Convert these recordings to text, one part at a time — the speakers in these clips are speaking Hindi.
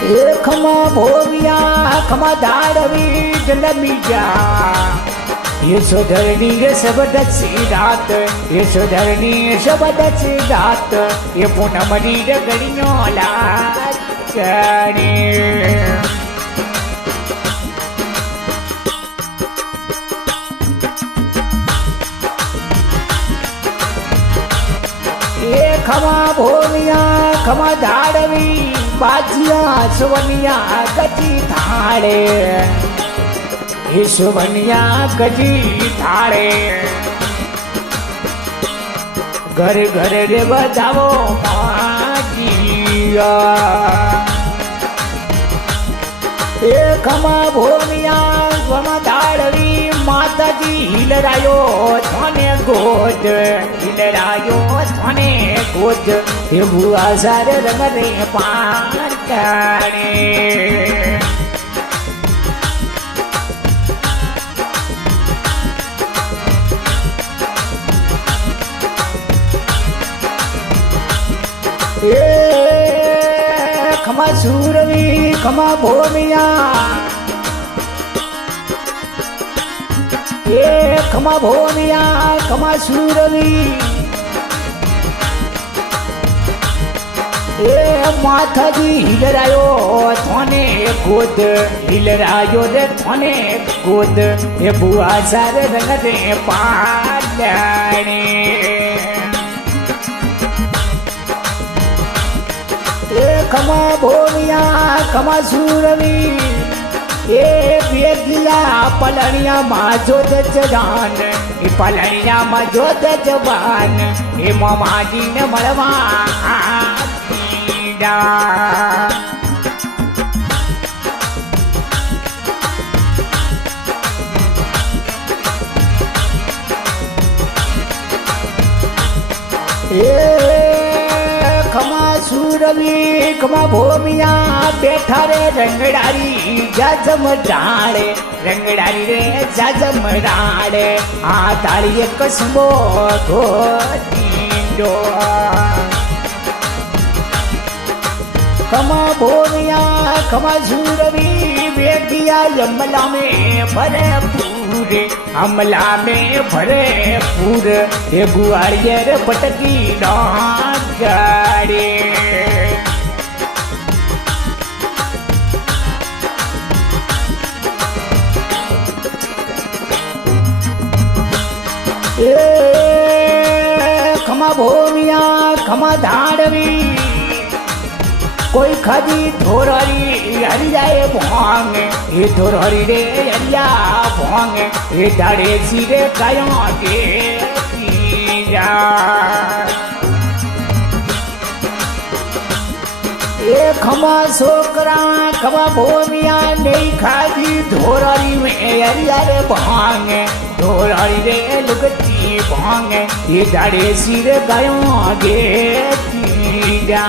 खमा भोविया खमा धाड़वी जलमीजा यशोधरणी शबदची रात यशोधरणी शबदची रात ये पूनमनी गणियोला चणे खमा भोविया खमा धाड़वी बाजिया सुवनिया गजी थाड़े सुवनिया गजी थाड़े घर घर रे बजावो मागिया खमा भोविया खमा धाड़वी माताजी हिलरायो थाने गोद हिलरायो थाने गोद हे बुआ सारे रंगरे पाटाणे खमा सूरवी खमा भोमिया खमा भोमिया खमा सूरवी माथाजी हिलरायो थाने गोद हिलरायो रे थाने गोद हे बुआ सारे रंगरे पाटाणे खमा भोमिया खमा सूरवी बेगिया पलनिया माजो जजान पलनिया माजो जबान हे मामाजी ने मलवा खमा सूरवी खमा भोमिया बैठा रे रंगडारी जाजम डाड़े रंगडारी रे जाजम डाड़े आ तारी एक सुबो गोतीडो खमा भोमिया खमा सूरवी बेटिया अमला में भरे पूरे अमला में भरे पूरे ये बुआरियर पटकी गाड़ी खमा भोमिया खमा धाड़वी कोई खदी थोररी हरियाए भोंग ये थोररी रे हरिया भोंग ये दाड़े सीरे कायों के पीजा खमा सोकरा खमा भोमिया नहीं खादी धोररी में हरिया रे भोंग धोररी रे लुगती भोंग ये दाड़े सीरे कायों के पीजा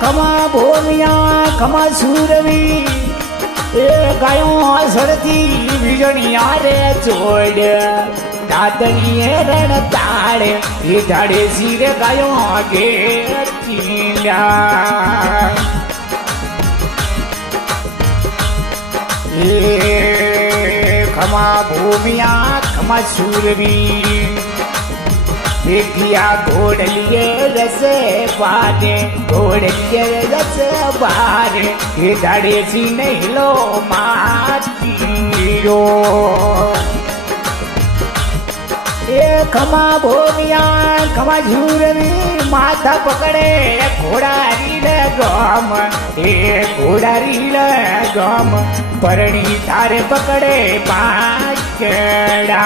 खमा भोमिया खमा सूरवी गायों सड़ती बिजनिया रे छोड़ दादनी रण ताड़े ये दाड़े सीरे गायों आगे चींगा खमा भोमिया खमा सूरवी देखिया घोड़ लिए रसे बारे घोड़ लिए रसे बारे ये दाड़े सी नहीं लो मातीरो खमा भोमिया खमा झूरवी माथा पकड़े घोड़ारी गम घोड़ारी गम परणी तारे पकड़े पाचड़ा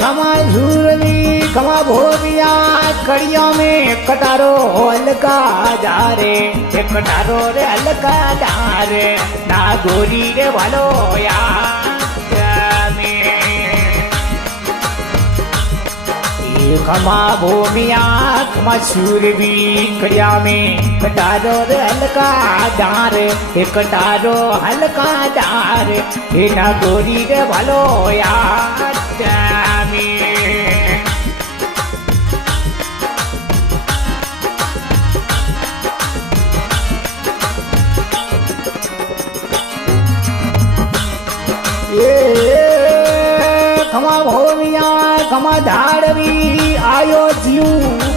खमा झूरवी खमा भोमिया कड़िया में कटारो हल्का डारे कटारो रे हल्का डारे ना गोरी रे वालो यार खमा भूमिया खमा सूरवी कड़िया में कटारो रे हल्का डार कटारो हल्का डार ना गोरी रे वालो यार खमा भोमिया खमा धाड़वी आयो जीव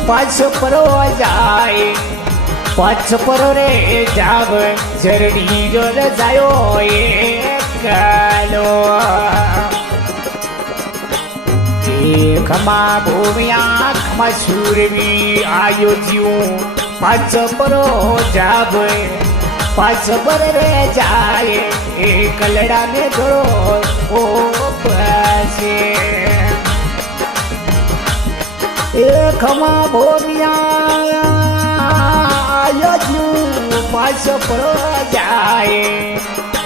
पाछ परो जाए पाछ परो रे जाब जरडी जो जायो कालो खमा भोमिया खमा सूरवी आयो जीव पाछ परो जाब पाछ पर रे जाए कलड़ा में धोड़ो ओ पासे खमा भोमिया आयो जू पाछ पर जाए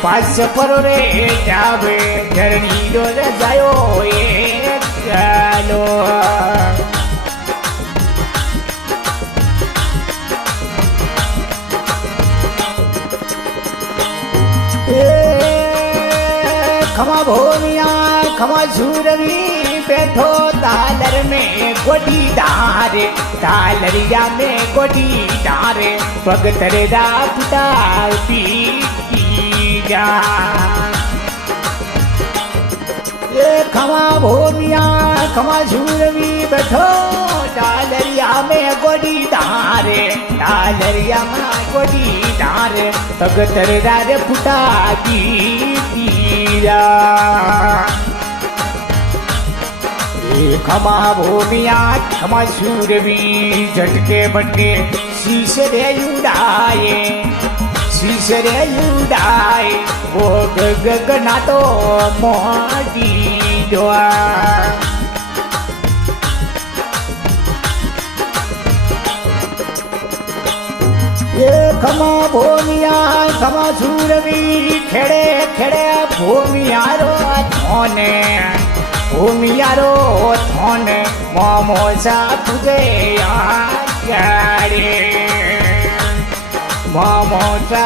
पाछ पर रे जावे धरणी रो जायो कालो खमा भोमिया खमा झूरवी बैठो तालर में गोटी डारे तालरिया में गोटी डारे पग तरेदा पिता पी जा खमा भोमिया खमा झूरवी बैठो तालरिया में गोटी डारे तालरिया में गोटी डारे पग तरेदा रे पुटा की खमा भूमिया खमा सूरवी झटके बटके शीशरे युडाए वो गगना तो मोटी दुआ खमा भूमिया खमा सूरवी खेड़े खेड़े भूमियारो थोने भूमियारो थोने मोमोसा तुझे यारे मोमोसा